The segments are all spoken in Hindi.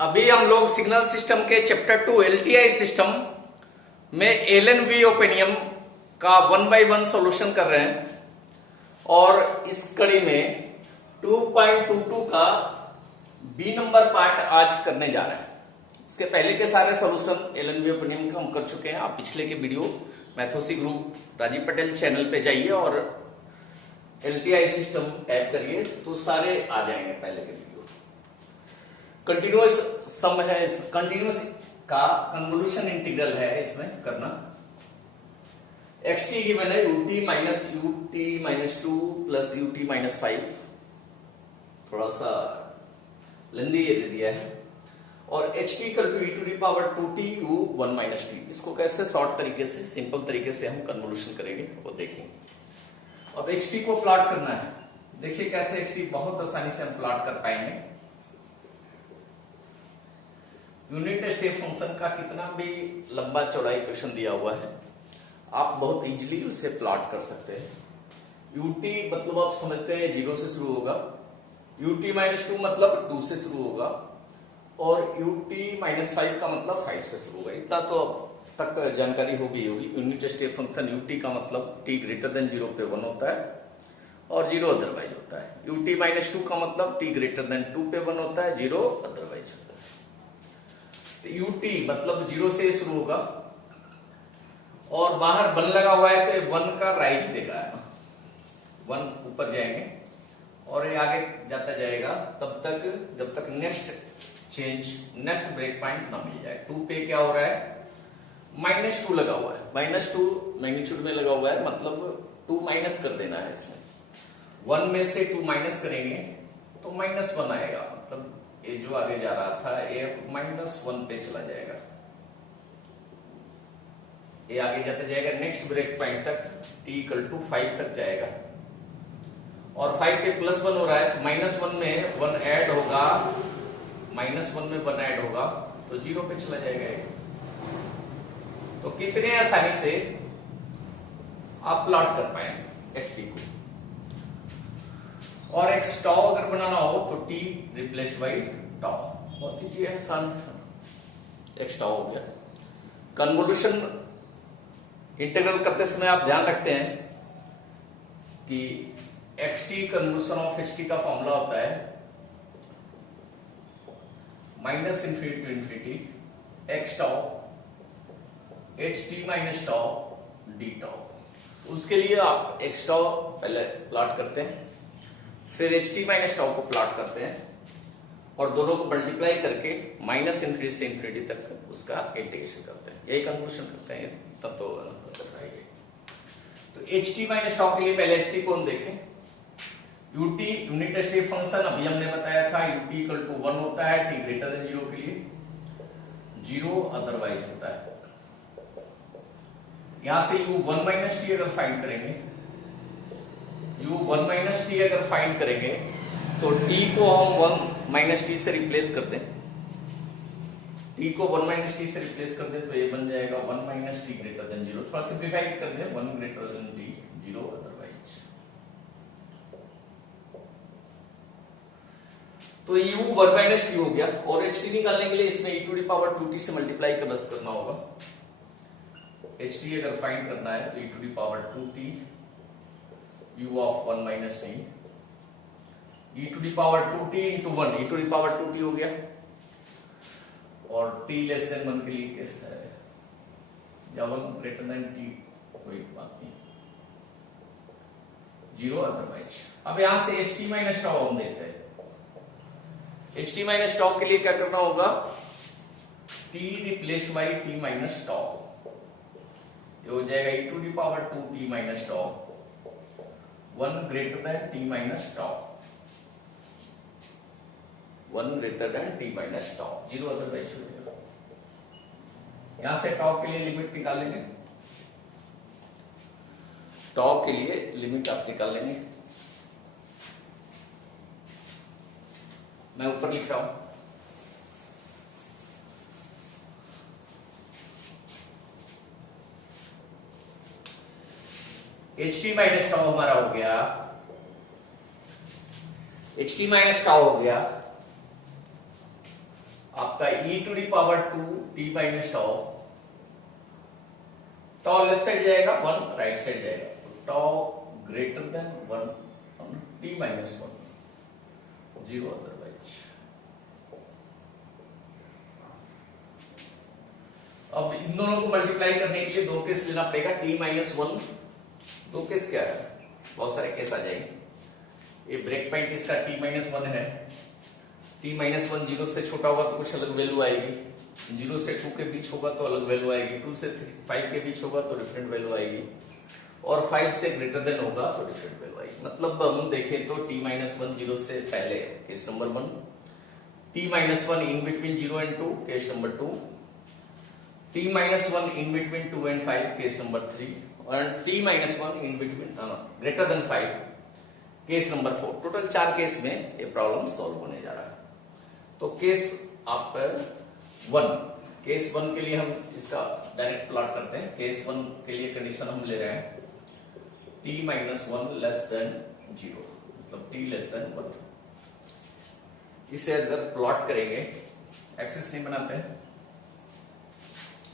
अभी हम लोग सिग्नल सिस्टम के चैप्टर 2 एलटीआई सिस्टम में एलन वी ओपेनियम का 1 by 1 सॉल्यूशन कर रहे हैं और इस कड़ी में 2.22 का बी नंबर पार्ट आज करने जा रहे हैं। इसके पहले के सारे सॉल्यूशन एलन वी ओपेनियम का हम कर चुके हैं। आप पिछले के वीडियो मैथोसी ग्रुप राजीव पटेल चैनल पे जाइए और एलटीआई सिस्टम टाइप करिए तो सारे आ जाएंगे पहले के वीडियो। कंटिन्यूअस सम है, कंटिन्यूअस का कन्वोल्यूशन इंटीग्रल है इसमें करना। xt गिवन है ut minus ut minus 2 plus ut minus 5, थोड़ा सा लेंदी ये दे दिया है। और ht equal to e to the power 2t u 1 minus t। इसको कैसे शॉर्ट तरीके से, सिंपल तरीके से हम कन्वोल्यूशन करेंगे वो देखेंगे। अब xt को प्लॉट करना है। देखिए कैसे xt बहुत आसानी से हम प्लॉट कर पाएंगे। यूनिट स्टेप फंक्शन का कितना भी लंबा चौड़ा इक्वेशन दिया हुआ है, आप बहुत इजीली उसे प्लॉट कर सकते हैं। ut मतलब आप समझते हैं 0 से शुरू होगा, ut माइनस 2 मतलब 2 से शुरू होगा और ut माइनस 5 का मतलब 5 से शुरू होगा। इतना तो अब तक जानकारी होगी। यूनिट स्टेप फंक्शन ut का मतलब t ग्रेटर देन 0 पे 1 होता है और 0 अदरवाइज होता है। ut माइनस 2 का मतलब t ग्रेटर देन 2 पे 1 होता है, 0 अदरवाइज होता है। तो ut मतलब 0 से शुरू होगा और बाहर 1 लगा हुआ है तो 1 का राइज देगा, 1 ऊपर जाएंगे और ये आगे जाता जाएगा तब तक जब तक नेक्स्ट ब्रेक पॉइंट ना मिल जाए। 2 पे क्या हो रहा है, माइनस 2 लगा हुआ है, माइनस 2 मैग्नीट्यूड में लगा हुआ है, मतलब 2 माइनस कर देना है इसमें। 1 में से 2 माइनस करेंगे तो माइनस 1 आएगा, मतलब ये जो आगे जा रहा था ये माइनस 1 पे चला जाएगा। ये आगे जाता जाएगा नेक्स्ट ब्रेक पॉइंट तक, t इक्वल टू 5 तक जाएगा और 5 पे प्लस 1 हो रहा है तो माइनस 1 में 1 ऐड होगा, माइनस 1 में 1 ऐड होगा तो 0 पे चला जाएगा। तो कितने आसानी से आप प्लॉट कर पाएंगे xt को। और एक टाउ अगर बनाना हो तो t रिप्लेस्ड बाई टाउ, बहुत ही आसान है। x टाउ हो गया। कन्वोल्यूशन इंटीग्रल करते समय आप ध्यान रखते हैं कि xt कन्वोल्यूशन ऑफ xt का फॉर्मूला होता है minus infinity to infinity x tau ht minus tau d tau. उसके लिए आप x टाउ पहले प्लॉट करते हैं, फिर ht माइनस टाउ को प्लॉट करते हैं और दोनों को मल्टीप्लाई करके माइनस इंफिनिटी से इंफिनिटी तक उसका इंटीग्रेशन करते हैं। यही कन्वोल्यूशन करते हैं, तब तो तो ht माइनस टाउ के लिए पहले ht को हम देखें। ut यूनिट स्टेप फंक्शन अभी हमने बताया था ut इक्वल टू 1 होता है t ग्रेटर देन 0 के लिए, 0 अदरवाइज होता है। यहां से u 1 माइनस t अगर फाइंड करेंगे, u 1 माइनस t अगर फाइंड करेंगे तो t को हम 1 माइनस t से रिप्लेस कर दें, t को 1 माइनस t से रिप्लेस कर दें तो ये बन जाएगा 1 माइनस t ग्रेटर देन 0। थोड़ा सिंप्लीफाई कर दें, 1 ग्रेटर देन t 0 अदरवाइज। तो u 1 माइनस t हो गया और ht निकालने के लिए इसमें e to the power 2t से मल्टीप्लाई का बस करना होगा। ht अगर फाइंड करना है तो e to the power 2t u of 1 minus t, e to the power 2t into 1, e to the power 2t हो गया और t लेस देन 1 के लिए कैसा है, या 1 ग्रेटर देन t, कोई बात नहीं, 0 अदरवाइज। अब यहां से ht माइनस टाउ हम देखते हैं। ht माइनस टाउ के लिए क्या करना होगा, t replaced by t minus tau, ये हो जाएगा e to the power 2t minus tau 1 greater than t minus tau, 1 greater than t minus tau, 0 otherwise हो जाएगा। यहां से टाउ के लिए लिमिट निकालेंगे, टाउ के लिए लिमिट आप निकाल लेंगे। मैं ऊपर लिख रहा हूं, ht माइनस टाउ हमारा हो गया, ht माइनस टाउ हो गया आपका e to the power 2 t minus tau, tau left side जाएगा 1 राइट साइड जाएगा, तो tau greater than 1 t minus 1 zero otherwise. अब इन दोनों को मल्टीप्लाई करने के लिए दो केस लेना पड़ेगा, t माइनस 1, दो केस क्या है, बहुत सारे केस आ जाएंगे। ये ब्रेक पॉइंट इसका t माइनस 1 है, t माइनस 1 जीरो से छोटा होगा तो कुछ अलग वैल्यू आएगी, 0 से 2 के बीच होगा तो अलग वैल्यू आएगी, 2 से 5 के बीच होगा तो डिफरेंट वैल्यू आएगी, और 5 से ग्रेटर देन होगा तो डिफरेंट वैल्यू आएगी। मतलब हम देखें तो t माइनस 1 जीरो से पहले case number 1, t minus 1 in between 0 and 2 case number 2, t minus 1 in between 2 and 5 case number 3, और t minus 1 in between greater than 5 case number 4। Total 4 case में ये प्रॉब्लम सॉल्व होने जा रहा है। तो केस आप 1, केस 1 के लिए हम इसका डायरेक्ट प्लॉट करते हैं। केस 1 के लिए कंडीशन हम ले रहे हैं t माइनस 1 लेस देन 0, मतलब t लेस देन 1। इसे अगर प्लॉट करेंगे, एक्सिस नहीं बनाते हैं,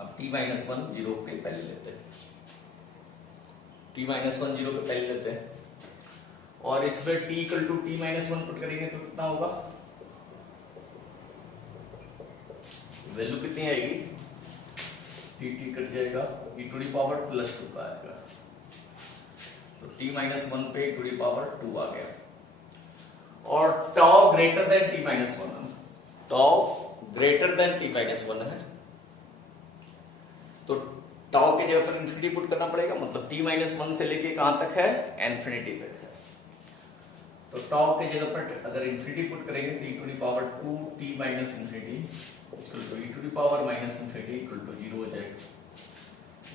अब t माइनस 1 जीरो के पहले लेते हैं, t माइनस 1 जीरो के पहले लेते हैं, और इसमें t equal to t minus 1 put करेंगे तो कितना होगा, वैल्यू कितनी आएगी, t कट जाएगा, e to the power plus 2 का आएगा, तो t माइनस 1 पे e टू दी पावर 2 आ गया, और tau greater than t minus 1, tau greater than t minus 1 है, तो टाउ के जगह पर इन्फिनिटी पुट करना पड़ेगा, मतलब t माइनस 1 से लेके कहां तक है, इन्फिनिटी तक है। तो टाउ के जगह पर अगर इन्फिनिटी पुट करेंगे तो e to the power 2 t minus infinity equal to e to the power minus infinity equal to 0 हो जाएगा,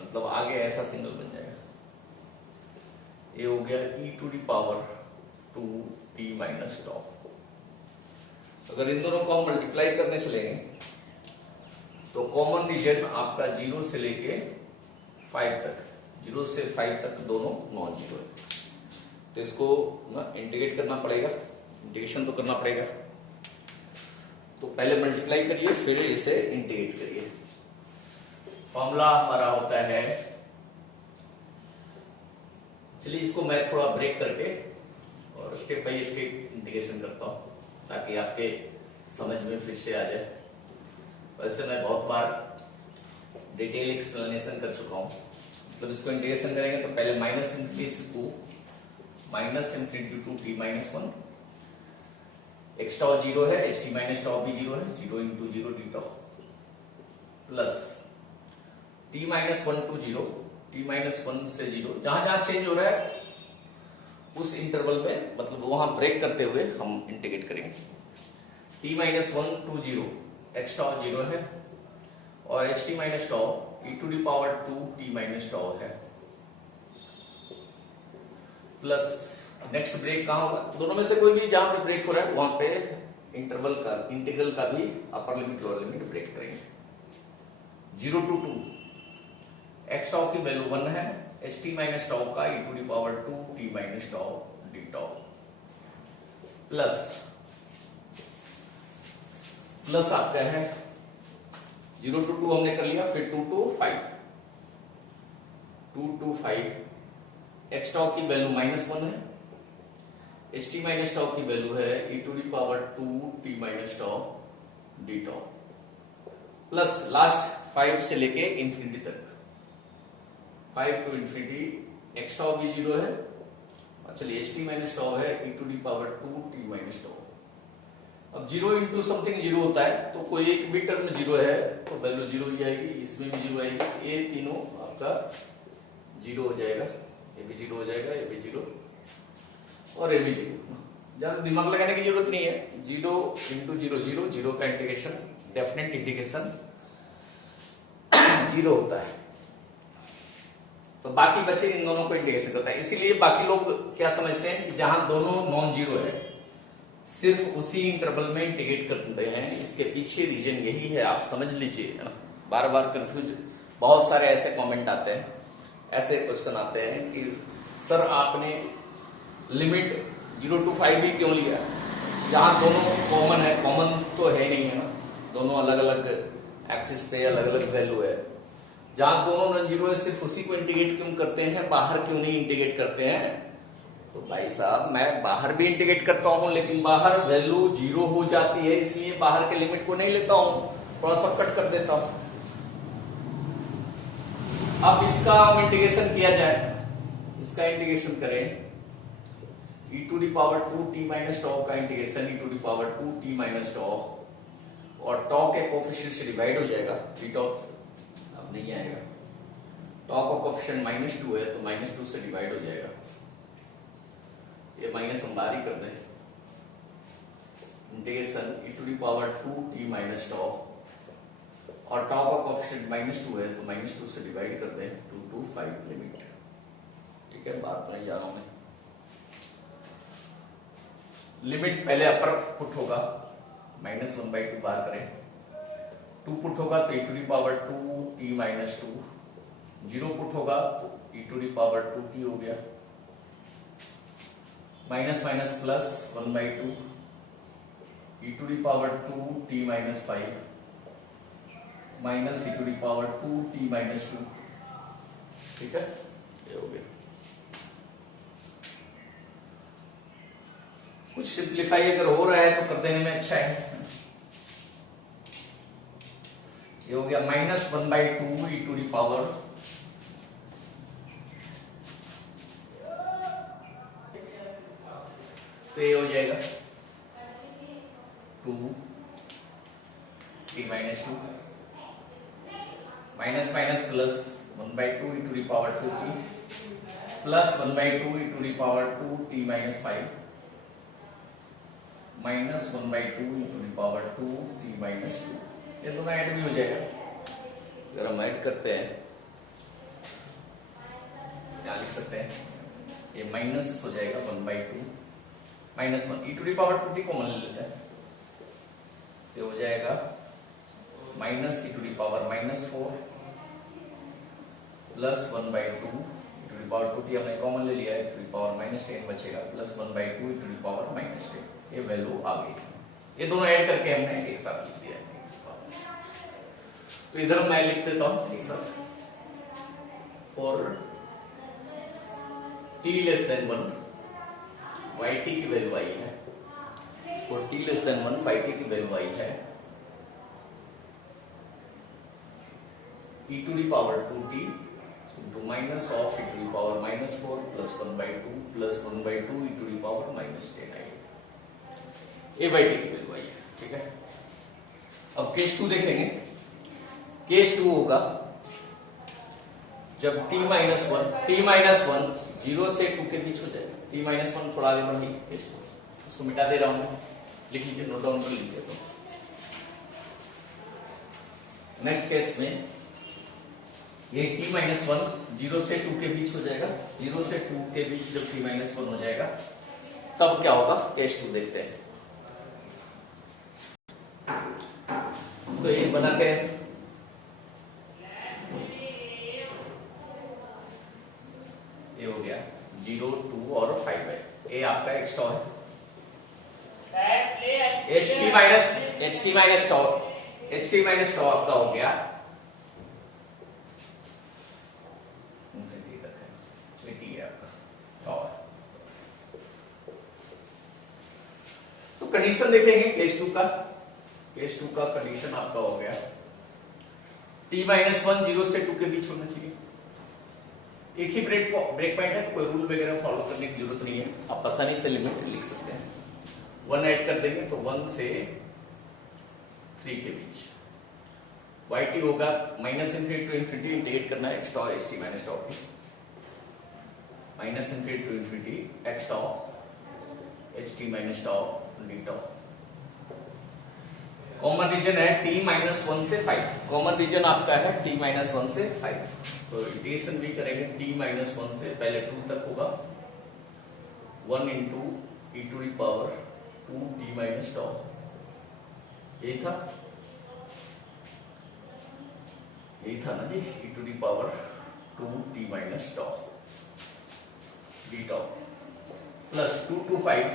मतलब आगे ऐसा सिंगल बन जाएगा, ये हो गया e to the power 2 t minus tau. अगर इन दोनों को हम मल्टीप्लाई करने चलेंगे तो कॉमन रीजन आपका 0 से लेके 5 तक, 0 से 5 तक दोनों नॉन जीरो है, तो इसको ना इंटीग्रेट करना पड़ेगा, इंटीग्रेशन तो करना पड़ेगा, तो पहले मल्टीप्लाई करिए फिर इसे इंटीग्रेट करिए। फॉर्मूला हमारा होता है, चलिए इसको मैं थोड़ा ब्रेक करके और स्टेप बाय स्टेप इंटीग्रेशन करता हूं ताकि आपके समझ में फिर से आ जाए। वैसे मैं बहुत बार डिटेल एक्सप्लेनेशन कर चुका हूं, मतलब इसको इंटीग्रेशन करेंगे तो पहले माइनस इन्फिनिटी से 2 minus infinity to t minus 1, x tau 0 है, एच टी माइनस टाउ भी 0 है, 0 into 0 t tau, plus t minus 1 to 0, t minus 1 से 0, जहां जहां चेंज हो रहा है उस इंटरवल में, मतलब वहां ब्रेक करते हुए हम इंटीग्रेट करेंगे। t minus 1 to 0, x tau 0 है, और h t minus tau e to the power 2 t minus tau है, प्लस नेक्स्ट ब्रेक कहां होगा, दोनों में से कोई भी जहां पे ब्रेक हो रहा है वहां पे इंटरवल का इंटीग्रल का भी upper limit lower limit break करेंगे। 0 टू 2 एक्स टाउ की वैल्यू 1 है, एच टी माइनस टाउ का e to the power 2 t minus tau d tau, plus आपका है 0 टू 2 हमने कर लिया, फिर 2 टू 5, 2 टू 5 एक्स टाउ की वैल्यू माइनस 1 है, एच टी माइनस टाउ की वैल्यू है e to the power 2 t minus tau d tau, plus last 5 से लेके इंफिनिटी तक, 5 टू इंफिनिटी, एक्स टाउ भी 0 है, चलिए एच टी माइनस टाउ है e to the power 2 t minus tau. अब 0 इंटू समथिंग 0 होता है, तो कोई एक भी टर्म 0 है तो वैल्यू 0 ही आएगी, इसमें भी 0 आएगी, ये तीनों आपका 0 हो जाएगा, ये भी 0 हो जाएगा, ये भी 0 और ये भी 0। ज्यादा दिमाग लगाने की जरूरत नहीं है, 0 इंटू 0 0, 0 का इंटीग्रेशन डेफिनेट इंटीग्रेशन 0 होता है, तो बाकी बच्चे इन दोनों को इंटीग्रेशन करता है। इसीलिए बाकी लोग क्या समझते हैं कि जहां दोनों नॉन जीरो है सिर्फ उसी इंटरवल में इंटीग्रेट करते हैं, इसके पीछे रीजन यही है, आप समझ लीजिए। बार बार कंफ्यूज, बहुत सारे ऐसे कमेंट आते हैं, ऐसे क्वेश्चन आते हैं कि सर आपने लिमिट 0 टू 5 ही क्यों लिया, जहां दोनों कॉमन है, कॉमन तो है नहीं है ना, दोनों अलग अलग एक्सिस पे अलग अलग वैल्यू है। जहां दोनों नॉन जीरो है सिर्फ उसी को इंटीग्रेट क्यों करते हैं, बाहर क्यों नहीं इंटीग्रेट करते हैं? तो भाई साहब मैं बाहर भी इंटीग्रेट करता हूं लेकिन बाहर वैल्यू जीरो हो जाती है, इसलिए बाहर के लिमिट को नहीं लेता हूं, थोड़ा सा कट कर देता हूं। अब इसका हम इंटीग्रेशन किया जाए, इसका इंटीग्रेशन करें e to the power 2t minus tau का integration e to the power 2t minus tau, और टॉ के कोफिशिएंट से डिवाइड हो जाएगा, टी टॉ अब नहीं आएगा, टॉ का कोफिशिएंट -2 है तो -2 से डिवाइड हो जाएगा, ये माइनस हम बाहर ही कर दें, integration e to the power 2t minus tau, और टॉ का कोफिशिएंट -2 है तो -2 से डिवाइड कर दें, 2 to 5 लिमिट। ठीक है, बात तो नहीं जा रहा हूं मैं। लिमिट पहले अपर पुट होगा, -1/2 बाहर करें, 2 पुट होगा तो e to the power 2t minus 2, 0 put होगा तो e to the power 2t हो गया, minus minus plus 1/2 e to the power 2t minus 5 minus e to the power 2t minus 2। ठीक है, ये हो गया। कुछ सिंप्लीफाई अगर हो रहा है तो कर देने में अच्छा है। ये हो गया -1/2 e टू दी पावर तो ये हो जाएगा 2t minus 2 minus minus plus 1/2 e to the power 2t plus 1/2 e to the power 2t minus 5 minus 1/2 e to the power 2t minus 2। ये दोनों ऐड भी हो जाएगा, अगर हम ऐड करते हैं क्या लिख सकते हैं, ये माइनस हो जाएगा 1/2 minus 1 e to the power 2t common ले लेते हैं, ये हो जाएगा minus e to the power -4 plus 1/2 e to the power 2t हमने कॉमन ले लिया है, e टू दी पावर -10 बचेगा, plus 1/2 e to the power -10। ये वैल्यू आ गई, ये दोनों ऐड करके हमने एक साथ लिख दिया है। तो इधर मैं लिख देता हूं एक साथ, और t लेस देन 1 yt की वैल्यू आई है, और t लेस देन 1 yt की वैल्यू आई है e to the power 2t into minus of e to the power -4 plus 1/2 plus 1/2 e to the power -10 I, A by T की वैल्यू आई है। ठीक है, अब केस 2 देखेंगे। केस 2 होगा जब t माइनस 1 0 से 2 के बीच हो जाएगा, t माइनस 1 थोड़ा आगे बढ़ी, केस 2 इसको मिटा दे रहा हूं, लिख लीजिए, नोट डाउन कर लीजिए। तो नेक्स्ट केस में ये t माइनस 1 0 से 2 के बीच हो जाएगा, 0 से 2 के बीच जब t माइनस 1 हो जाएगा तब क्या होगा, केस 2 देखते हैं। तो ये बना के ये हो गया 0, 2 और 5 है, ये आपका एक्स टॉ है, ht माइनस टॉ आपका हो गया, तो कंडीशन देखेंगे केस 2 का। केस 2 का कंडीशन आपका हो गया t माइनस 1 0 से 2 के बीच होना चाहिए, एक ही ब्रेक पॉइंट है तो कोई रूल वगैरह फॉलो करने की जरूरत नहीं है, आप आसानी से लिमिट लिख सकते हैं। 1 ऐड कर देंगे तो 1 से 3 के बीच, yt होगा -∞ to ∞ इंटीग्रेट करना है x tau ht minus tau की, -∞ to ∞ x tau ht minus tau d tau. Common region है t माइनस 1 से 5, कॉमन रीजन आपका है t माइनस 1 से 5, तो इंटीग्रेशन भी करेंगे t माइनस 1 से, पहले 2 तक होगा, 1 into e to the power 2t minus tau, यही था ना जी, e to the power 2t minus tau d tau, plus 2 to 5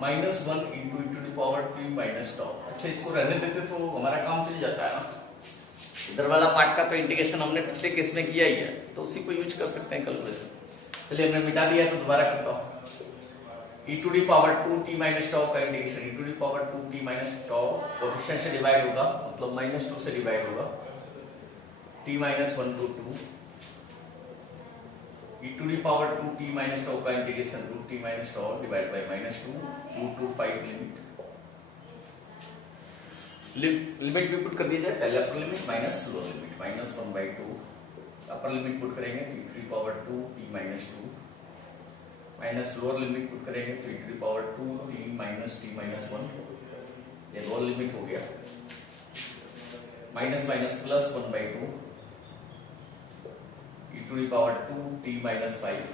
-1 into e to the power t minus tau। अच्छा, इसको रहने देते तो हमारा काम चल जाता है ना। इधर वाला पार्ट का तो इंटीग्रेशन हमने पिछले केस में किया ही है, तो उसी को यूज कर सकते हैं कैलकुलेशन। पहले हमने मिटा दिया तो दोबारा करता हूँ। e to the power 2t minus tau का integration e to the power 2t minus tau coefficient से डिवाइड होगा, मतलब -2 से डिवाइड होगा, t minus 1 to 2 e to the power 2t minus tau का integration √t minus tau divide by -2 2 5 limit भी पुट कर दिया जाए। पहले upper limit minus lower limit -1/2, upper limit put करेंगे तो e to the power 2t minus 2 minus lower limit put करेंगे तो e to the power 2t minus t minus 1, ये लोअर लिमिट हो गया, minus minus plus 1/2 e to the power 2t minus 5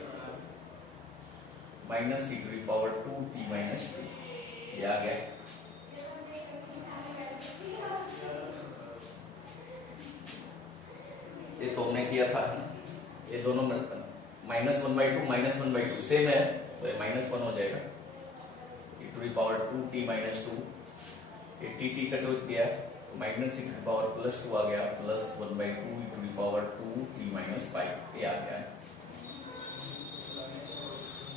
minus e to the power 2t minus 2, ये आ गया। ये तो हमने किया था, ये दोनों में -1/2 सेम है, तो ये -1 हो जाएगा, e to the power 2t minus 2, ये t कट हो गया तो minus e to the power plus 2 आ गया, plus 1/2 e to the power 2t minus 5, ये आ गया है।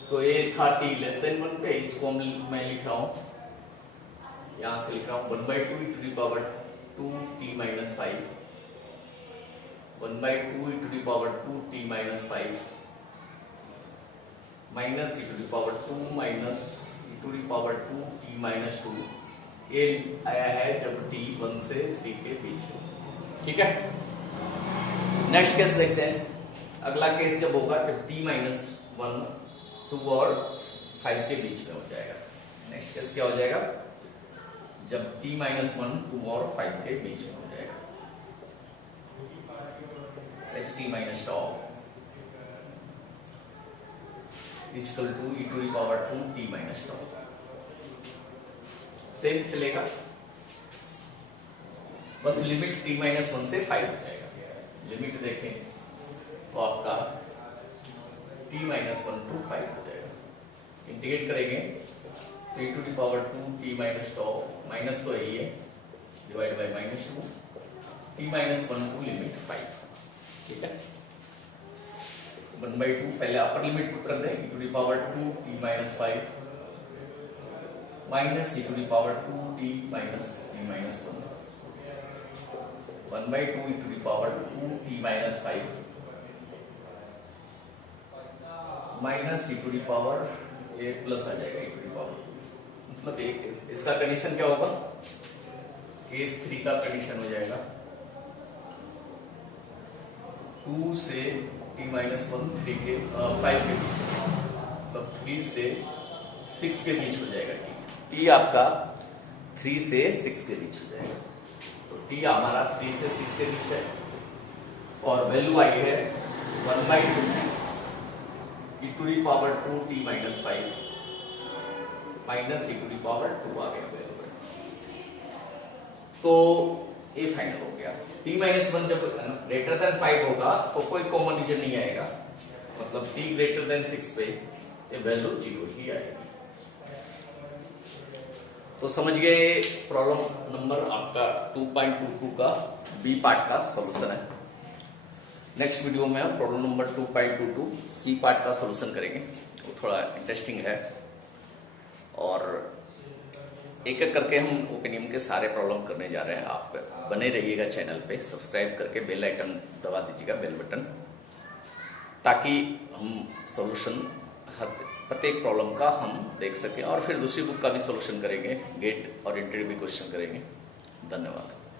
तो ये था t लेस देन 1 पे, इसको मैं लिख रहा हूं, यहां से लिख रहा हूं 1/2 e to the power 2t minus 5, 1/2 e to the power 2t minus 5 minus e to the power 2 minus e to the power 2t minus 2, ये आया है जब t 1 से 3 के बीच है। ठीक है, नेक्स्ट केस देखते हैं। अगला केस जब होगा जब t माइनस 1 2 और 5 के बीच में हो जाएगा। नेक्स्ट केस क्या हो जाएगा, जब t माइनस 1 2 और 5 के बीच में हो जाएगा, ht minus tau equal to e to the power 2t minus tau। Same चलेगा, बस लिमिट t माइनस 1 से 5 हो जाएगा। लिमिट देखें तो आपका t माइनस 1 टू 5 हो जाएगा। इंटीग्रेट करेंगे तो e to the power 2t minus tau, minus तो यही है, divide by -2 t minus 1 to limit 5। ठीक है, 1/2 पहले अपर लिमिट पुट कर दें, e to the power 2t minus 5 minus e to the power 2t minus t minus 1, 1/2 e to the power 2t minus 5 minus e to the power, ये प्लस आ जाएगा e टू दी पावर, मतलब एक इसका कंडीशन क्या होगा, केस 3 का कंडीशन हो जाएगा 2 से t माइनस 1 3 के 5 के बीच, मतलब 3 से 6 के बीच हो जाएगा t आपका 3 से 6 के बीच हो जाएगा। तो t हमारा 3 से 6 के बीच है और वैल्यू आई है 1/2 e to the power 2t minus 5 minus e to the power 2 आ गया वैल्यू। तो ये फाइनल हो गया। t माइनस 1 जब ग्रेटर देन 5 होगा तो कोई कॉमन रीजन नहीं आएगा, मतलब t ग्रेटर देन 6 पे ये वैल्यू 0 ही आएगी। तो समझ गए, प्रॉब्लम नंबर आपका 2.22 का बी पार्ट का सॉल्यूशन है। नेक्स्ट वीडियो में हम प्रॉब्लम नंबर 2.22 सी पार्ट का सॉल्यूशन करेंगे, वो थोड़ा इंटरेस्टिंग है और एक एक करके हम ओपिनियन के सारे प्रॉब्लम करने जा रहे हैं। आप बने रहिएगा चैनल पे, सब्सक्राइब करके बेल आइकन दबा दीजिएगा, बेल बटन, ताकि हम सॉल्यूशन प्रत्येक प्रॉब्लम का हम देख सकें और फिर दूसरी बुक का भी सॉल्यूशन करेंगे, गेट और इंटरव्यू भी क्वेश्चन करेंगे। धन्यवाद।